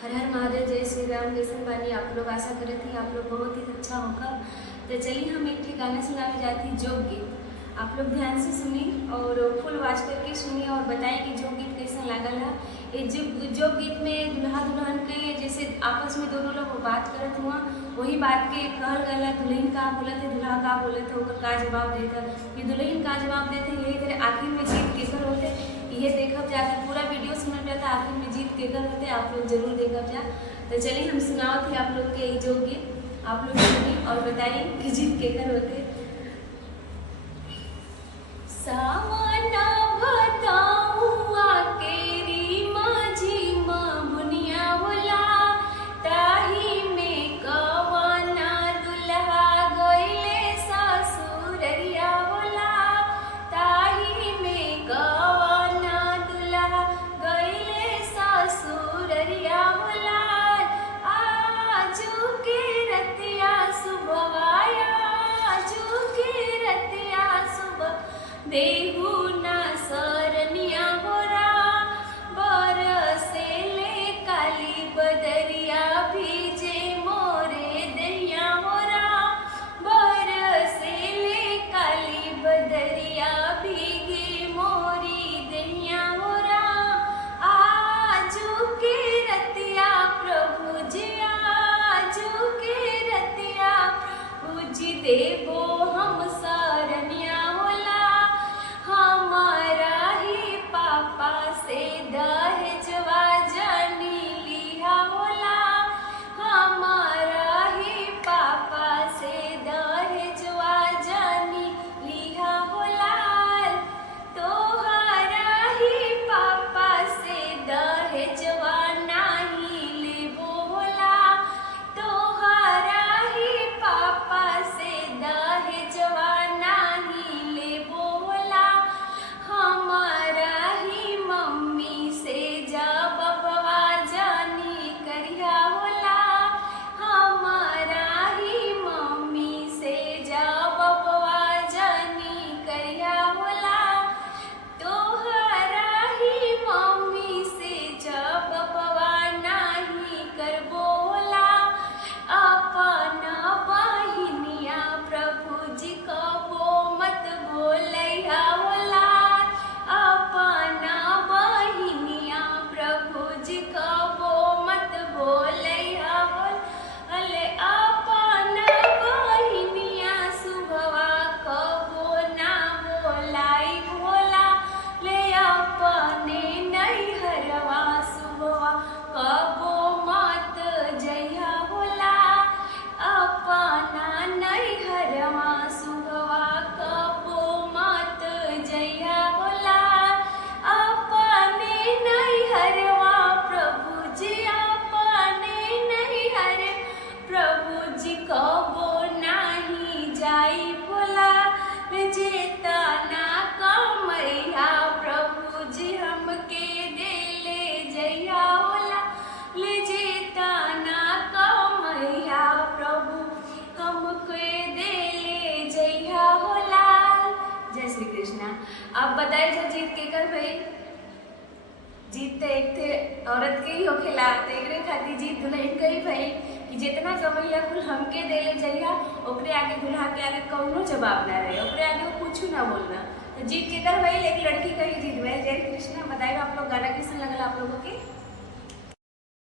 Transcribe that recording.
हर हर महादेव, जय श्री राम। कैसन बानी आप लोग? आशा करत थी आप लोग बहुत ही अच्छा होगा। तो चलिए हम एक गाना सुनाने जाती हैं, जोग गीत। आप लोग ध्यान से सुनी और फुल वाच करके सुनिए और बताइए कि जोग गीत कैसा लागल है। ये जोग गीत में दुल्हा दुल्हन के जैसे आपस में दोनों लोग बात करत हुआ, वही बात के कहल गया। दुल्हन का बोलत है, दुल्हा का बोलत है, ओकर का जवाब देता है। ये दुल्हन का जवाब देते, यही तरह आखिर में जीत केकर होते ये देखब जाता। पूरा वीडियो सुनल जाता, आखिर में जीत केकर होते आप लोग जरूर देखब जा। तो चलिए हम सुनाओ थे आप लोग के जो गीत, आप लोग सुनिए और बताइए कि जीत केकर होते। सामना बताऊं आकेरी माझी बुनिया बोला, ताही में कवाना दुल्हा गइले ससुररिया बोला, ताही में कवाना दुल्हा गइले ससुररिया बोला। आजू के रतिया सुबवाया, आजू के रतिया सुबह देहु ना सरनिया होरा, बरसेले काली बदरिया भीजे मोरे दैया होरा, बरसेले काली बदरिया भीगे मोरी दैया होरा। आजू के रतिया प्रभु जी, आजू के रतिया प्रभु जी देवो हम सरनिया होला। हमारा ही पापा से दहेजवा जानी लिया होला, हमारा ही पापा से दहेजवा जानी लिया होला। तोहरा ही पापा से दहेजवा नहीं लेबो होला, तोहरा ही पापा से दहेजवा नहीं लेबो होला। हमारा ही मम्मी से जब बबवा जानी करिया होला, हमारा ही मम्मी से जब बबवा जानी करिया होला। तोहरा ही मम्मी से जब बबवा नहीं करबो होला। अपना बहिनिया प्रभु जी कबो मत बोलैया होला, अपना बहिनिया प्रभु जी कबो मत बोलैया होला। अले अपना बहिनिया सुबवा कबो ना बोलाई होला, ले अपने नैहरवा सुबवा कबो मत जइया होला, अपना नैहरवा सुबवा कबो मत जइया होला। अपने नैहरवा प्रभु जी, अपने नैहर प्रभु जी कबो नहीं जाई भोला। जेता ना कमैया प्रभु जी हमके देले जइया होला, ले जेता ना कमैया प्रभु हमके देले जइया होला। जय श्री कृष्णा। अब बताइए जो जीत केकर भई? जीत तो एक थे औरत के ही होखेला, तो एकरे खातिर जीत दुल्हन के ही भई कि जितना कमैया कुल हमके देले जइया, ओकरे आगे दुल्हा के आगे कौनो जवाब ना रहे, ओकरे आगे वो कुछ ना बोलना। तो जीत केकर भई? एक लड़की का ही जीत भई। जय कृष्णा। बताइए आप लोग गाना कैसा लगल आप लोगों के?